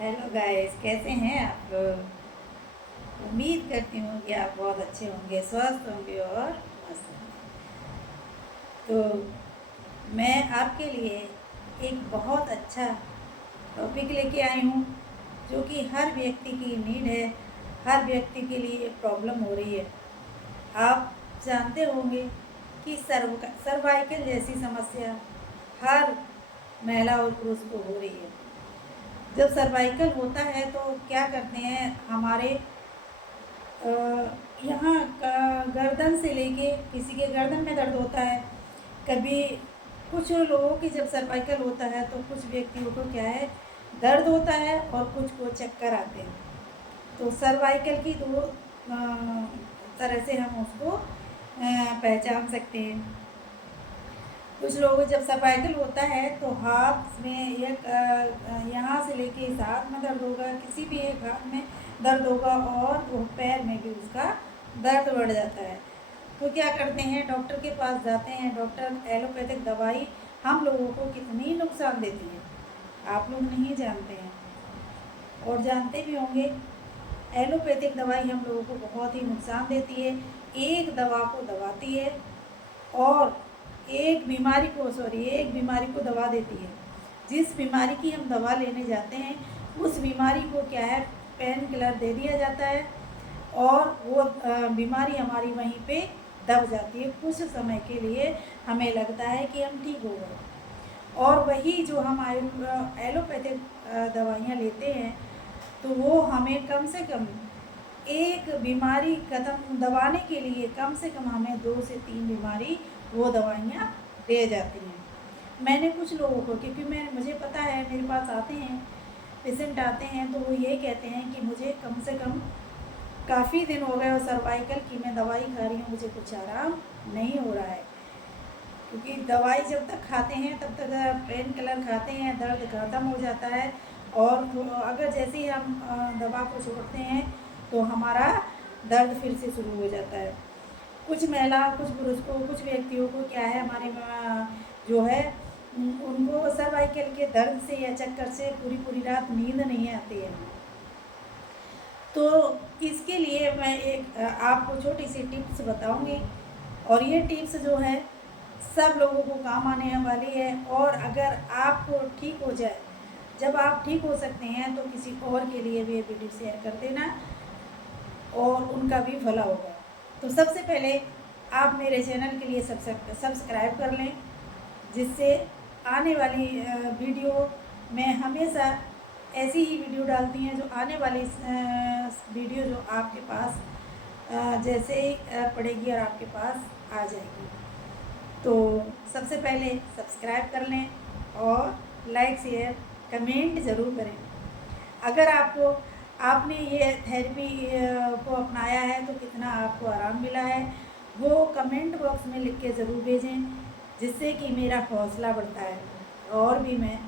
Hello guys, कैसे हैं आप लोग। उम्मीद करती हूँ कि आप बहुत अच्छे होंगे, स्वस्थ होंगे और मस्त होंगे। तो मैं आपके लिए एक बहुत अच्छा टॉपिक लेके आई हूँ, जो कि हर व्यक्ति की नीड है, हर व्यक्ति के लिए प्रॉब्लम हो रही है। आप जानते होंगे कि सर्वाइकल जैसी समस्या हर महिला और पुरुष को हो रही है। जब सर्वाइकल होता है तो क्या करते हैं, हमारे यहाँ गर्दन से लेके किसी के गर्दन में दर्द होता है। कभी कुछ लोगों की जब सर्वाइकल होता है तो कुछ व्यक्तियों को क्या है, दर्द होता है और कुछ को चक्कर आते हैं। तो सर्वाइकल की दो तरह से हम उसको पहचान सकते हैं। कुछ लोगों को जब सर्वाइकल होता है तो हाथ में एक यहाँ से लेके इस हाथ में दर्द होगा, किसी भी एक हाथ में दर्द होगा और वो पैर में भी उसका दर्द बढ़ जाता है। तो क्या करते हैं, डॉक्टर के पास जाते हैं। डॉक्टर एलोपैथिक दवाई हम लोगों को कितनी नुकसान देती है आप लोग नहीं जानते हैं, और जानते भी होंगे। एलोपैथिक दवाई हम लोगों को बहुत ही नुकसान देती है। एक दवा को दबाती है और एक बीमारी को दवा देती है। जिस बीमारी की हम दवा लेने जाते हैं उस बीमारी को क्या है, पेन किलर दे दिया जाता है और वो बीमारी हमारी वहीं पे दब जाती है। कुछ समय के लिए हमें लगता है कि हम ठीक हो गए, और वही जो हम एलोपैथिक दवाइयाँ लेते हैं तो वो हमें कम से कम एक बीमारी खत्म दबाने के लिए कम से कम हमें 2 से 3 बीमारी वो दवाइयाँ दे जाती हैं। मैंने कुछ लोगों को, क्योंकि मुझे पता है, मेरे पास आते हैं पेशेंट आते हैं तो वो ये कहते हैं कि मुझे कम से कम काफ़ी दिन हो गए और सर्वाइकल की मैं दवाई खा रही हूँ, मुझे कुछ आराम नहीं हो रहा है। क्योंकि दवाई जब तक खाते हैं तब तक पेन किलर खाते हैं, दर्द ख़त्म हो जाता है, और अगर जैसे ही हम दवा को छोड़ते हैं तो हमारा दर्द फिर से शुरू हो जाता है। कुछ महिला, कुछ पुरुष को, कुछ व्यक्तियों को क्या है, हमारे जो है उनको सर्वाइकल के दर्द से या चक्कर से पूरी पूरी रात नींद नहीं आती है। तो इसके लिए मैं एक आपको छोटी सी टिप्स बताऊंगी, और ये टिप्स जो है सब लोगों को काम आने वाली है। और अगर आपको ठीक हो जाए, जब आप ठीक हो सकते हैं तो किसी और के लिए भी ये वीडियो शेयर कर देना और उनका भी भला होगा। तो सबसे पहले आप मेरे चैनल के लिए सब्सक्राइब कर लें, जिससे आने वाली वीडियो में हमेशा ऐसी ही वीडियो डालती हैं जो आने वाली वीडियो जो आपके पास जैसे ही पड़ेगी और आपके पास आ जाएगी। तो सबसे पहले सब्सक्राइब कर लें और लाइक शेयर कमेंट ज़रूर करें। अगर आपने ये थेरेपी को अपनाया है तो कितना आपको आराम मिला है वो कमेंट बॉक्स में लिख के ज़रूर भेजें, जिससे कि मेरा हौसला बढ़ता है और भी मैं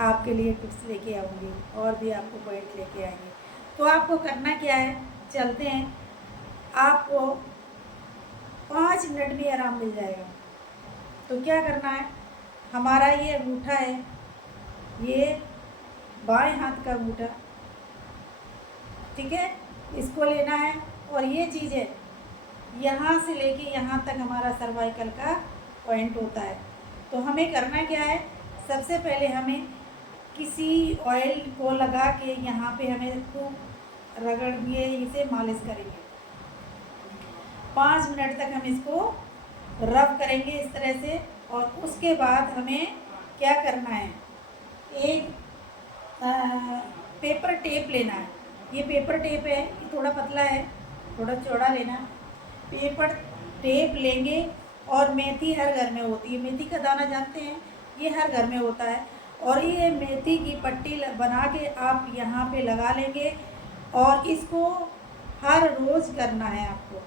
आपके लिए टिप्स लेके आऊँगी और भी आपको पॉइंट लेके आएंगे। तो आपको करना क्या है, चलते हैं। आपको 5 मिनट में आराम मिल जाएगा। तो क्या करना है, हमारा ये अंगूठा है, ये बाएं हाथ का अंगूठा, ठीक है, इसको लेना है। और ये चीज़ें यहाँ से लेके यहाँ तक हमारा सर्वाइकल का पॉइंट होता है। तो हमें करना क्या है, सबसे पहले हमें किसी ऑयल को लगा के यहाँ पे हमें खूब रगड़िए, इसे मालिश करेंगे। 5 मिनट तक हम इसको रब करेंगे इस तरह से। और उसके बाद हमें क्या करना है, एक पेपर टेप लेना है। ये पेपर टेप है, ये थोड़ा पतला है, थोड़ा चौड़ा लेना। पेपर टेप लेंगे, और मेथी हर घर में होती है, मेथी का दाना जानते हैं, ये हर घर में होता है। और ये मेथी की पट्टी बना के आप यहाँ पे लगा लेंगे, और इसको हर रोज़ करना है आपको,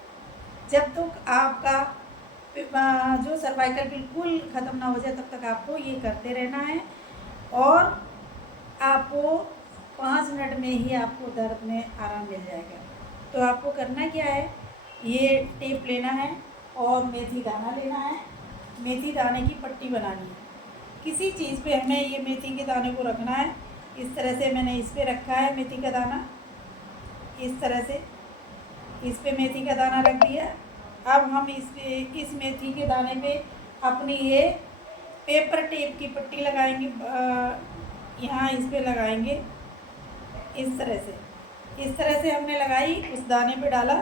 जब तक आपका जो सर्वाइकल बिल्कुल ख़त्म ना हो जाए तब तक आपको ये करते रहना है। और आपको 5 मिनट में ही आपको दर्द में आराम मिल जाएगा। तो आपको करना क्या है, ये टेप लेना है और मेथी दाना लेना है, मेथी दाने की पट्टी बनानी है। किसी चीज़ पे हमें ये मेथी के दाने को रखना है इस तरह से मैंने इस पे रखा है मेथी का दाना, इस तरह से इस पे मेथी का दाना रख दिया। अब हम इस मेथी के दाने पे अपनी ये पेपर टेप की पट्टी लगाएंगे, यहाँ इस पे लगाएंगे इस तरह से हमने लगाई, उस दाने पे डाला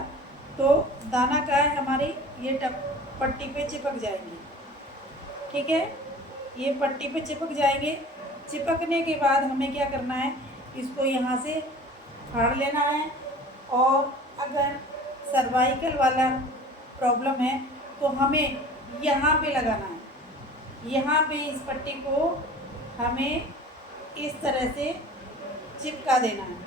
तो दाना का है हमारी ये पट्टी पे चिपक जाएंगे। ठीक है, ये पट्टी पे चिपक जाएंगे। चिपकने के बाद हमें क्या करना है, इसको यहाँ से फाड़ लेना है। और अगर सर्वाइकल वाला प्रॉब्लम है तो हमें यहाँ पे लगाना है, यहाँ पे इस पट्टी को हमें इस तरह से चिपका देना है,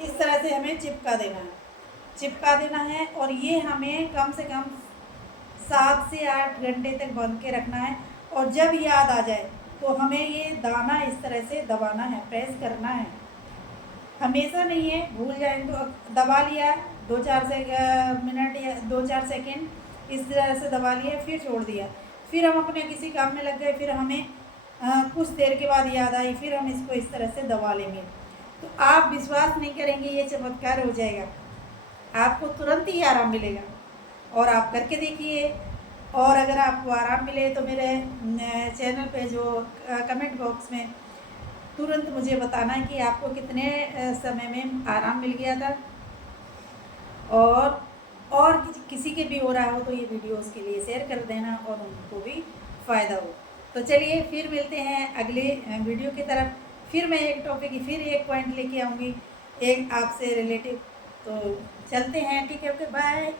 इस तरह से हमें चिपका देना है। और ये हमें कम से कम 7 से 8 घंटे तक बांध के रखना है। और जब याद आ जाए तो हमें ये दाना इस तरह से दबाना है, प्रेस करना है। हमेशा नहीं है, भूल जाए तो दबा लिया 2-4 मिनट या 2-4 सेकेंड इस तरह से दबा लिया, फिर छोड़ दिया, फिर हम अपने किसी काम में लग गए, फिर हमें कुछ देर के बाद याद आई, फिर हम इसको इस तरह से दबा लेंगे। तो आप विश्वास नहीं करेंगे, ये चमत्कार हो जाएगा, आपको तुरंत ही आराम मिलेगा। और आप करके देखिए। और अगर आपको आराम मिले तो मेरे चैनल पे जो कमेंट बॉक्स में तुरंत मुझे बताना कि आपको कितने समय में आराम मिल गया था। और किसी के भी हो रहा हो तो ये वीडियो उसके लिए शेयर कर देना और उनको भी फ़ायदा हो। तो चलिए फिर मिलते हैं अगले वीडियो की तरफ। फिर मैं एक टॉपिक, फिर एक पॉइंट लेके आऊँगी एक आपसे रिलेटिव। तो चलते हैं, ठीक है, ओके, बाय।